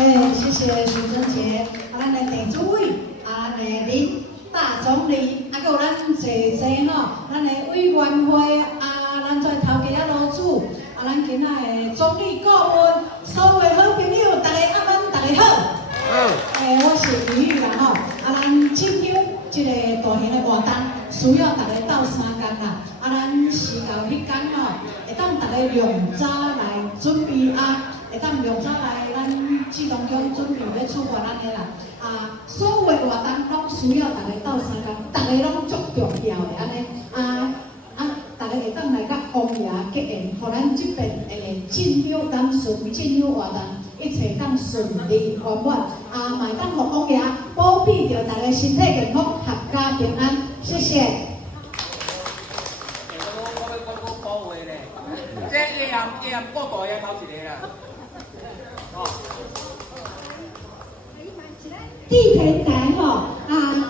谢谢徐贞杰，咱的地主委，咱的林大总理，还有咱姐姐吼，咱的委员会咱在头家罗主，咱今仔的总理顾问，所有的好朋友，大家阿晚大家好。我是于玉啦吼，咱进香这个大型的活动，需要大家斗3天啦，咱时到迄天吼，会当大家用早来准备会当用早来咱志东宫准备要出发咱的啦。所有的活动拢需要大家斗3天，大家拢足重要的安尼。大家会当来甲王爷结缘，互咱这边的进香当顺进香活动，一切当顺利圆满。嘛会当互王爷保庇着大家身体健康，阖家平安。谢谢。我保话咧，这AM过大也头一个啦。地田